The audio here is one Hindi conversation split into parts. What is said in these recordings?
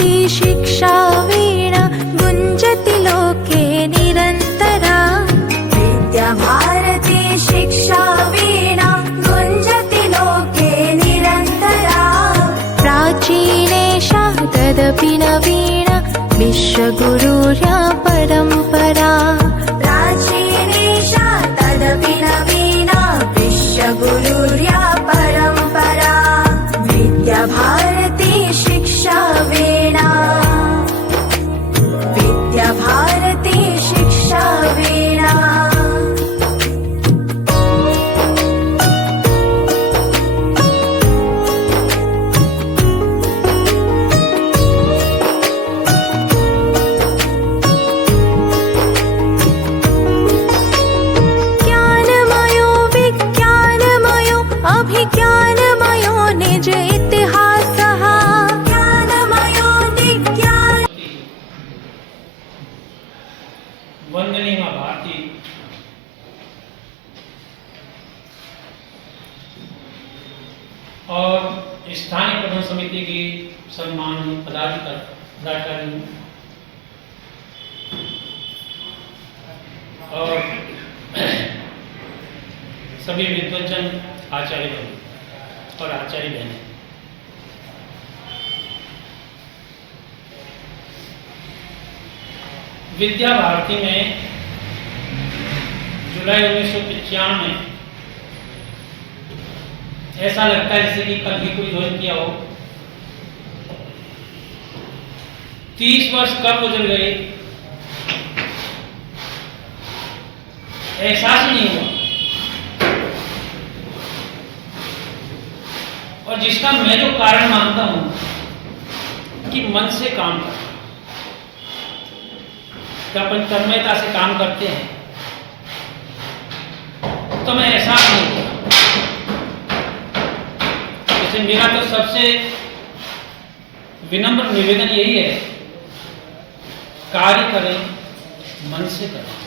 भारती शिक्षा वीणा गुञ्जति लोके निरन्तरा। विद्या भारती शिक्षा वीणा गुञ्जति लोके निरन्तरा। प्राचीनेषा तदपि नवीना विश्वगुरुर्या परम्परा। प्राचीनेषा तदपि नवीना विश्वगुरुर्या परम्परा। विद्या भारती शिक्षा वीणा। विद्या भारती शिक्षा वीणा। ज्ञानमयो विज्ञानमयो अभिज्ञानमयो निज इतिहासः। ज्ञानमयो विज्ञान। वंदनीय मां भारती और स्थानीय प्रबंध समिति की सम्मानित पदाधिकारी और सभी विद्वज्जन आचार्य और आचार्य बहनें, विद्या भारती में जुलाई 1995 में ऐसा लगता है जैसे कि कल ही कोई ज्वाइन किया हो। 30 वर्ष कब गुजर गए एहसास ही नहीं हुआ। और जिसका मैं जो कारण मानता हूं कि मन से काम करना, जब अपन तन्मयता से काम करते हैं तो मैं एहसास नहीं होता। जैसे मेरा तो सबसे विनम्र निवेदन यही है, कार्य करें मन से करें।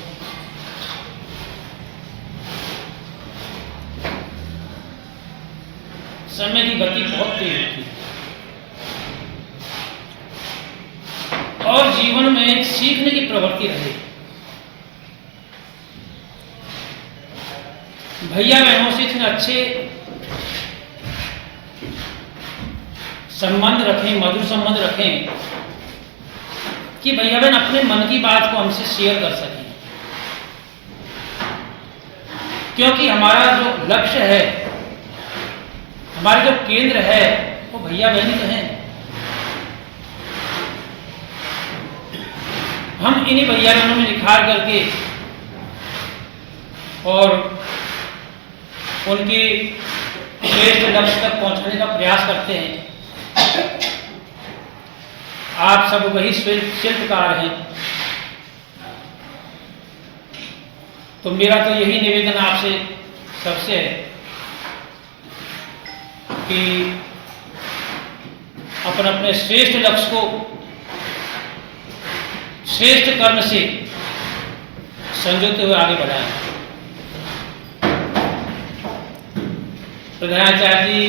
समय की गति बहुत तेज होती है और जीवन में सीखने की प्रवृत्ति रहे। भैया बहनों से इतने अच्छे संबंध रखें, मधुर संबंध रखें कि भैया बहन अपने मन की बात को हमसे शेयर कर सकें, क्योंकि हमारा जो लक्ष्य है, हमारा जो केंद्र है, वो भैया बहन तो हैं। हम इन्हीं भैया बहनों में निखार करके और उनकी श्रेष्ठ लक्ष्य तक पहुंचाने का प्रयास करते हैं। आप सब वही शिल्पकार हैं, तो मेरा तो यही निवेदन आपसे सबसे है कि अपन अपने श्रेष्ठ लक्ष्य को श्रेष्ठ कर्म से संजोते हुए आगे बढ़ाएं। प्रधानाचार्य जी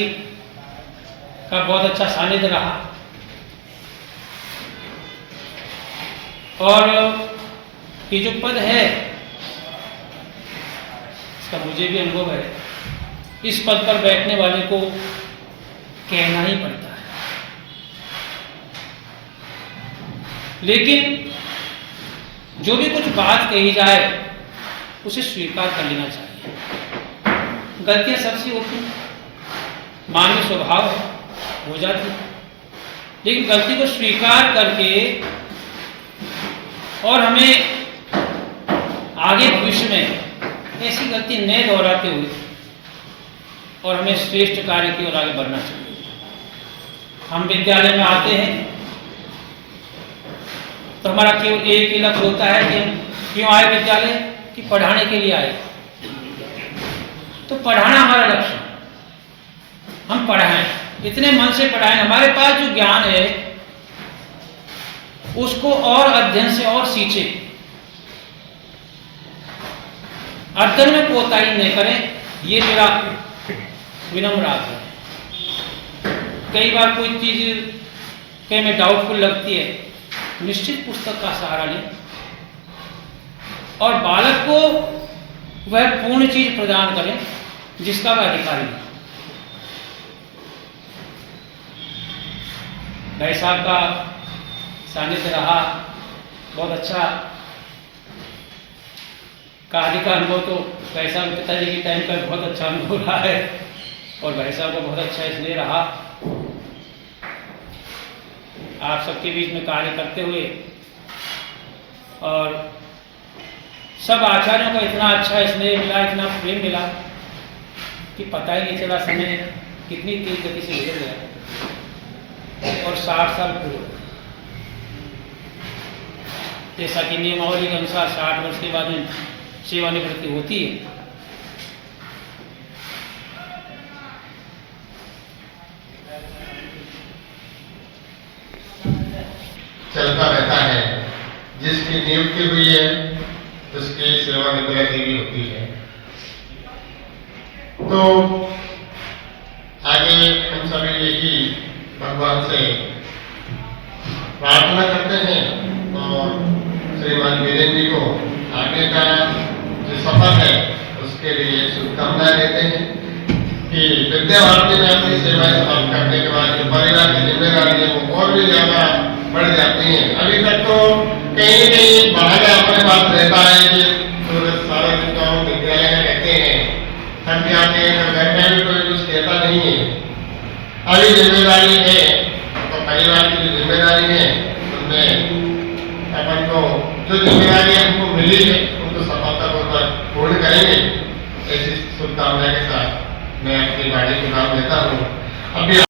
का बहुत अच्छा सानिध्य रहा और ये जो पद है इसका मुझे भी अनुभव है। इस पद पर बैठने वाले को कहना ही पड़ता है, लेकिन जो भी कुछ बात कही जाए उसे स्वीकार कर लेना चाहिए। गलतियां सबसे होती, मानवीय स्वभाव हो जाती, लेकिन गलती को स्वीकार करके और हमें आगे भविष्य में ऐसी गलती न दोहराते हुए और हमें श्रेष्ठ कार्य की ओर आगे बढ़ना चाहिए। हम विद्यालय में आते हैं तो हमारा केवल एक ही लक्ष्य होता है कि हम क्यों आए विद्यालय, कि पढ़ाने के लिए आए। तो पढ़ाना हमारा लक्ष्य, हम पढ़ाएं, इतने मन से पढ़ाएं, हमारे पास जो ज्ञान है उसको और अध्ययन से और सींचे। अध्ययन में कोताही नहीं करें, ये मेरा विनम्र आग्रह है। कई बार कोई चीज कहीं में डाउटफुल लगती है, निश्चित पुस्तक का सहारा लें और बालक को वह पूर्ण चीज प्रदान करें जिसका वह अधिकारी है। भाई साहब का सानिध्य रहा, बहुत अच्छा। कार्य का अनुभव तो भाई साहब पिताजी के टाइम का बहुत अच्छा अनुभव रहा है और भाई साहब का बहुत अच्छा इसलिए रहा, आप सबके बीच में कार्य करते हुए और सब आचार्यों को इतना अच्छा स्नेह मिला, इतना प्रेम मिला कि पता ही नहीं चला समय कितनी तेज गति से गुजर गया और 60 साल पूरे। जैसा कि नियमावली के अनुसार 60 वर्ष के बाद में सेवानिवृत्ति होती है। चलता रहता है, जिसकी नियुक्ति हुई है उसकी सेवानिवृत्ति भी होती है। तो आगे हम सभी यही भगवान से प्रार्थना करते हैं और श्रीमान वीरेंद्र जी को आगे का जो सफर है उसके लिए शुभकामनाएं देते हैं कि विद्या भारती में अपनी सेवाएं समाप्त करने के बाद जो परिवार की जिम्मेदारी है वो और भी ज्यादा बढ़ जाती है। अभी तक तो कहीं न कहीं बहाना अपने पास रहता है कि सारा दिन तो हम विद्यालय में रहते हैं, थक जाते हैं, तो घर में भी कोई कुछ कहता नहीं है। अभी जिम्मेदारी है तो परिवार की जो जिम्मेदारी है उनमें अपन को जो जिम्मेदारी हमको मिली है उनको सफलतापूर्वक पूर्ण करेंगे। ऐसी शुभकामनाएं के साथ मैं अपनी गाड़ी को नाम देता हूँ। अभी